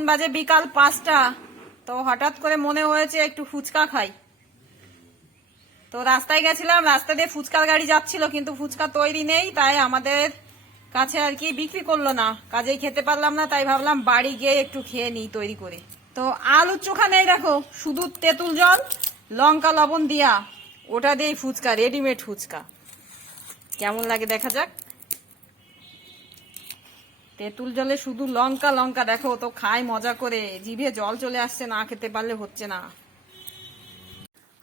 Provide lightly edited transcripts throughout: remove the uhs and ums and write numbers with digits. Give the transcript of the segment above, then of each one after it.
এখন বাজে বিকাল 5টা। তো হঠাৎ করে মনে হয়েছে একটু ফুচকা খাই। তো রাস্তায় গেছিলাম, রাস্তা দিয়ে ফুচকার গাড়ি যাচ্ছিল, কিন্তু ফুচকা তৈরি নেই, তাই আমাদের কাছে আর কি বিক্রি করলো না, কাজেই খেতে পারলাম না। তাই ভাবলাম বাড়ি গিয়ে একটু খেয়ে নিই তৈরি করে। তো আলুর চোখা নেই, দেখো শুধু তেঁতুল জল লঙ্কা লবণ দিয়া ওটা দিয়েই ফুচকা, রেডিমেড ফুচকা। কেমন লাগে দেখা যাক। তেঁতুল জলে শুধু লঙ্কা লঙ্কা, দেখো তো খাই মজা করে, জিভে জল চলে আসছে, না খেতে পারলে হচ্ছে না।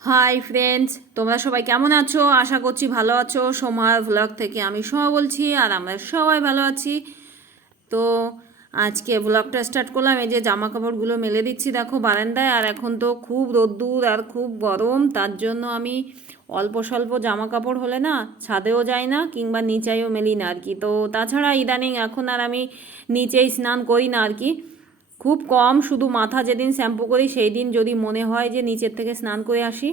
হাই ফ্রেন্ডস, তোমরা সবাই কেমন আছো? আশা করছি ভালো আছো। সোমার ভ্লগ থেকে আমি সোমা বলছি, আর আমরা সবাই ভালো আছি। তো আজকে ব্লগটা স্টার্ট করলাম। এই যে জামা কাপড়গুলো মেলে দিচ্ছি দেখো বারান্দায়। আর এখন তো খুব রোদ্দুর আর খুব গরম, তার জন্য আমি অল্প স্বল্প জামা কাপড় হলে না ছাদেও যাই না, কিংবা নিচেও মেলি না আর কি। তো তাছাড়া ইদানিং এখন আর আমি নিচেই স্নান করি না আর কি, খুব কম। শুধু মাথা যেদিন শ্যাম্পু করি সেই দিন যদি মনে হয় যে নিচের থেকে স্নান করে আসি,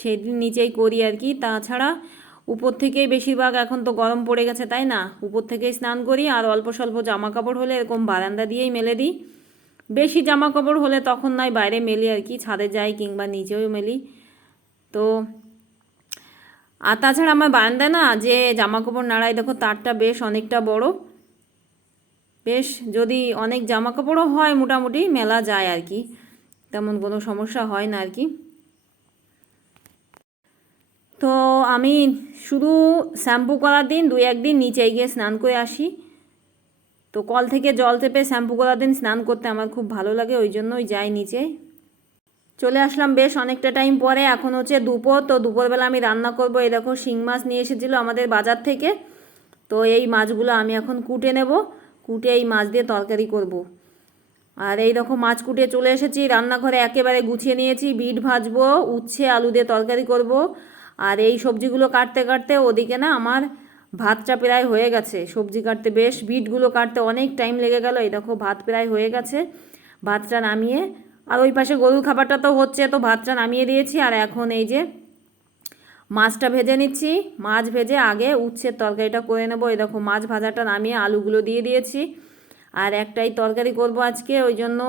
সেই দিন নিচেই করি আর কি। তাছাড়া উপর থেকেই বেশিরভাগ, এখন তো গরম পড়ে গেছে তাই না, উপর থেকেই স্নান করি। আর অল্প স্বল্প জামা কাপড় হলে এরকম বারান্দা দিয়েই মেলে দিই। বেশি জামা কাপড় হলে তখন নয় বাইরে মেলি আর কি, ছাদে যাই কিংবা নিচেও মেলি। তো আর তাছাড়া আমার বারান্দায় না যে জামা কাপড় নাড়াই, দেখো তারটা বেশ অনেকটা বড়, বেশ যদি অনেক জামা কাপড়ও হয় মোটামুটি মেলা যায় আর কি, তেমন কোনো সমস্যা হয় না আর কি। তো আমি শুধু শ্যাম্পু করার দিন 2-1 দিন নিচে গিয়ে স্নান করে আসি। তো কল থেকে জল চেপে শ্যাম্পু করার দিন স্নান করতে আমার খুব ভালো লাগে, ওই জন্যই যাই নিচে। চলে আসলাম বেশ অনেকটা টাইম পরে, এখন হচ্ছে দুপুর। তো দুপুরবেলা আমি রান্না করব। এই দেখো শিং মাছ নিয়ে এসেছিলো আমাদের বাজার থেকে। তো এই মাছগুলো আমি এখন কুটে নেব, কুটে এই মাছ দিয়ে তরকারি করব। আর এই দেখো মাছ কুটে চলে এসেছি রান্নাঘরে, একেবারে গুছিয়ে নিয়েছি। বিট ভাজবো, উচ্ছে আলু দিয়ে তরকারি করব। আর এই সবজিগুলো কাটতে কাটতে ওদিকে না আমার ভাতটা প্রায় হয়ে গেছে। সবজি কাটতে বেশ, বিটগুলো কাটতে অনেক টাইম লেগে গেল। এই দেখো ভাত প্রায় হয়ে গেছে। ভাতটা নামিয়ে, আর ওই পাশে গরুর খাবারটা তো হচ্ছে, তো ভাতটা নামিয়ে দিয়েছি। আর এখন এই যে মাছটা ভেজে নিচ্ছি। মাছ ভেজে আগে উচ্ছের তরকারিটা করে নেবো। এই দেখো মাছ ভাজাটা নামিয়ে আলুগুলো দিয়ে দিয়েছি। আর একটাই তরকারি করব আজকে, ওই জন্য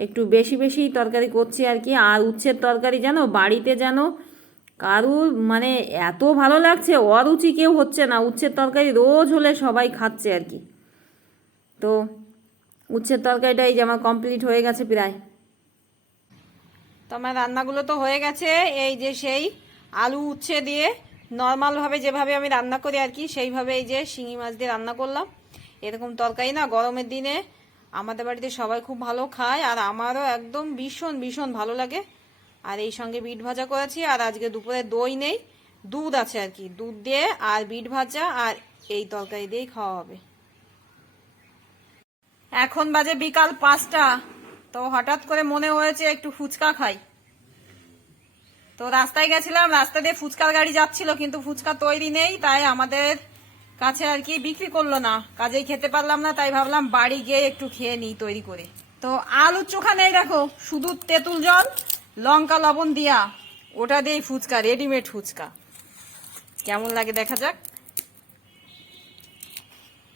একটু বেশি বেশি তরকারি করছি আর কি। আর উচ্ছের তরকারি যেন বাড়িতে যেন কারুর মানে এত ভালো লাগছে, অরুচি কেউ হচ্ছে না। উচ্ছের তরকারি রোজ হলে সবাই খাচ্ছে আর কি। তো উচ্ছের তরকারিটা এই যে আমার কমপ্লিট হয়ে গেছে প্রায়। তো আমার রান্নাগুলো তো হয়ে গেছে। এই যে সেই আলু উচ্ছে দিয়ে নর্মালভাবে যেভাবে আমি রান্না করি আর কি, সেইভাবে এই যে শিঙি মাছ দিয়ে রান্না করলাম। এরকম তরকারি না গরমের দিনে আমাদের বাড়িতে সবাই খুব ভালো খায়, আর আমারও একদম ভীষণ ভীষণ ভালো লাগে। আর এই সঙ্গে বিট ভাজা করেছি। আর আজকে দুপুরে দই নেই, দুধ আছে আর কি, দুধ দিয়ে আর বিট ভাজা আর এই তরকারি দিয়েই খাওয়া হবে। এখন বাজে বিকাল 5টা। তো হঠাৎ করে মনে হয়েছে একটু ফুচকা খাই। তো রাস্তায় গেছিলাম, রাস্তা দিয়ে ফুচকার গাড়ি যাচ্ছিল, কিন্তু ফুচকা তৈরি নেই, তাই আমাদের কাছে আর কি বিক্রি করলো না, কাজেই খেতে পারলাম না। তাই ভাবলাম বাড়ি গিয়ে একটু খেয়ে নিই তৈরি করে। তো আলুর চোখা নেই, দেখো শুধু তেঁতুল জল লঙ্কা লবণ দিয়া ওটা দিয়েই ফুচকা, রেডিমেড ফুচকা। কেমন লাগে দেখা যাক।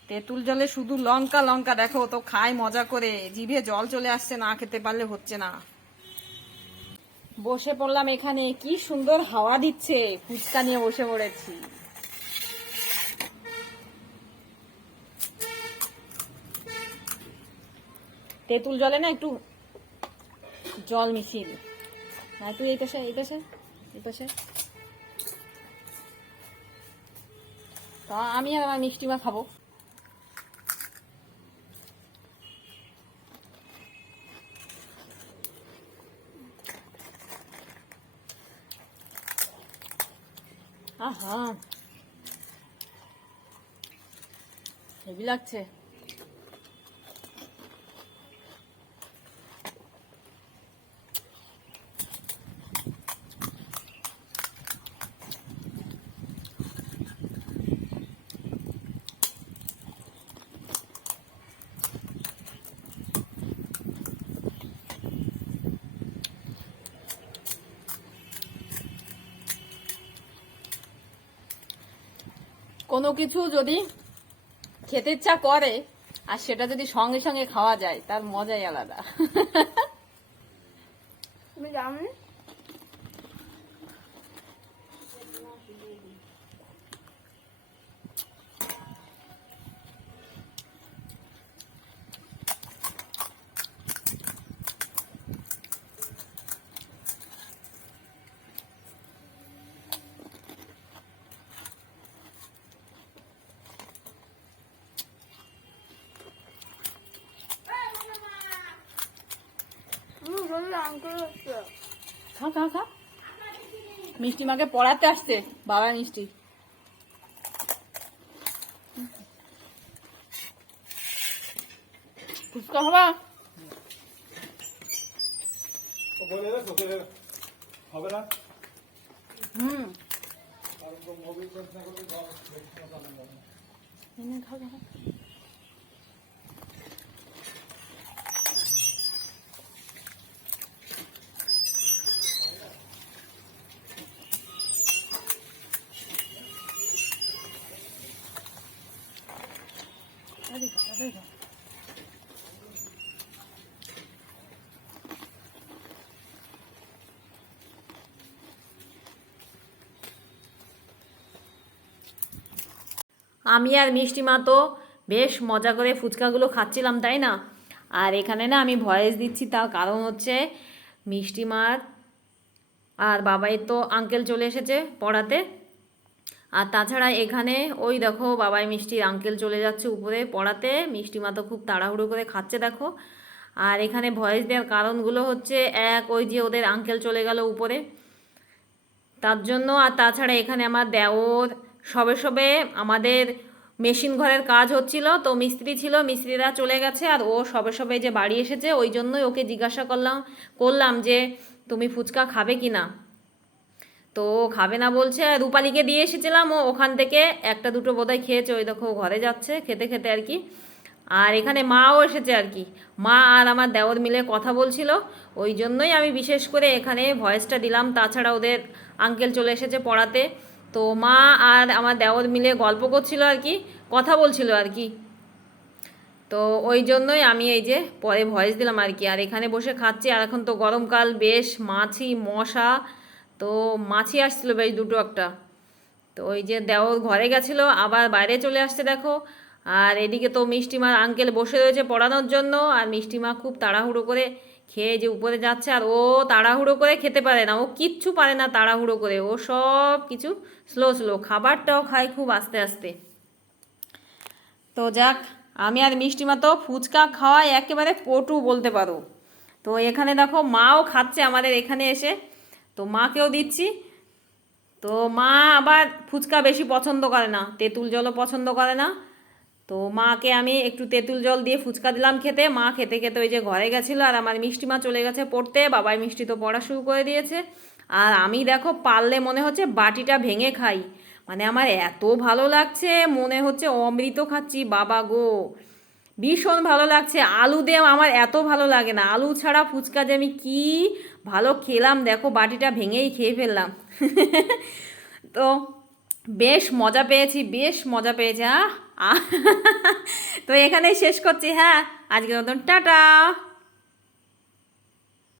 তেঁতুল জলে শুধু লঙ্কা লঙ্কা, দেখো তো খাই মজা করে, জিভে জল চলে আসছে, না খেতে পারলে হচ্ছে না। বসে পড়লাম এখানে, কি সুন্দর হাওয়া দিচ্ছে, ফুচকা নিয়ে বসে পড়েছি। তেঁতুল জলে না একটু জল মিশিয়ে দিই। না তুই এই পাশে এই পাশে এই পাশে। তা আমি আর আমার মিষ্টি মা খাবো। আহা হেভি লাগছে। কোনো কিছু যদি খেতে ইচ্ছা করে আর সেটা যদি সঙ্গে সঙ্গে খাওয়া যায় তার মজাই আলাদা। তুমি জানো না? খা খা খা, মিষ্টি মাকে পড়াতে আসছে বাবা মিষ্টি। ফুচকা হবা? হবে না। খা খা। আমি আর মিষ্টি মা তো বেশ মজা করে ফুচকাগুলো খাচ্ছিলাম, তাই না? আর এখানে না আমি ভয়েস দিচ্ছি, তার কারণ হচ্ছে মিষ্টি মার আর বাবাই তো আঙ্কেল চলে এসেছে পড়াতে। আর তাছাড়া এখানে ওই দেখো বাবাই মিষ্টির আঙ্কেল চলে যাচ্ছে উপরে পড়াতে, মিষ্টি মা তো খুব তাড়াহুড়ো করে খাচ্ছে দেখো। আর এখানে ভয়েস দেওয়ার কারণগুলো হচ্ছে, এক ওই যে ওদের আঙ্কেল চলে গেল উপরে তার জন্য, আর তাছাড়া এখানে আমার দেওর সবে সবে আমাদের মেশিন ঘরের কাজ হচ্ছিল, তো মিস্ত্রি ছিল, মিস্ত্রিরা চলে গেছে আর ও সবে সবে যে বাড়ি এসেছে, ওই জন্যই ওকে জিজ্ঞাসা করলাম যে তুমি ফুচকা খাবে কি না। তো ও খাবে না বলছে, রূপালীকে দিয়ে এসেছিলাম, ও ওখান থেকে একটা দুটো বোধহয় খেয়েছে, ওই দেখো ঘরে যাচ্ছে খেতে খেতে আর কি। আর এখানে মাও এসেছে আর কি, মা আর আমার দেওর মিলে কথা বলছিল, ওই জন্যই আমি বিশেষ করে এখানে ভয়েসটা দিলাম। তাছাড়া ওদের আঙ্কেল চলে এসেছে পড়াতে, তো মা আর আমার দেওর মিলে গল্প করছিল আর কি, কথা বলছিল আর কি। তো ওই জন্যই আমি এই যে পরে ভয়েস দিলাম আর কি। আর এখানে বসে খাচ্ছি, আর এখন তো গরমকাল, বেশ মাছি মশা, তো মাছি আসছিল বেশ দুটো একটা। তো ওই যে দেওর ঘরে গেছিলো, আবার বাইরে চলে আসছে দেখো। আর এদিকে তো মিষ্টিমার আঙ্কেল বসে রয়েছে পড়ানোর জন্য, আর মিষ্টিমা খুব তাড়াহুড়ো করে খেয়ে যে উপরে যাচ্ছে। আর ও তাড়াহুড়ো করে খেতে পারে না, ও কিচ্ছু পারে না তাড়াহুড়ো করে, ও সব কিছু স্লো স্লো, খাবারটাও খায় খুব আস্তে আস্তে। তো যাক, আমি আর মিষ্টিমা তো ফুচকা খাওয়ায় একেবারে পটু বলতে পারো। তো এখানে দেখো মাও খাচ্ছে আমাদের এখানে এসে, তো মাকেও দিচ্ছি। তো মা আবার ফুচকা বেশি পছন্দ করে না, তেঁতুল জলও পছন্দ করে না। তো মাকে আমি একটু তেঁতুল জল দিয়ে ফুচকা দিলাম খেতে, মা খেতে খেতে ওই যে ঘরে গেছিলো। আর আমার মিষ্টি মা চলে গেছে পড়তে, বাবাই মিষ্টি তো পড়া শুরু করে দিয়েছে। আর আমি দেখো পারলে মনে হচ্ছে বাটিটা ভেঙে খাই, মানে আমার এত ভালো লাগছে, মনে হচ্ছে অমৃত খাচ্ছি বাবা গো, ভীষণ ভালো লাগছে। আলু দিয়ে আমার এত ভালো লাগে না, আলু ছাড়া ফুচকা যে আমি কি ভালো খেলাম, দেখো বাটিটা ভেঙেই খেয়ে ফেললাম। তো বেশ মজা পেয়েছি, বেশ মজা পেয়েছি। তো এখানেই শেষ করছি, হ্যাঁ, আজকের মতন টাটা।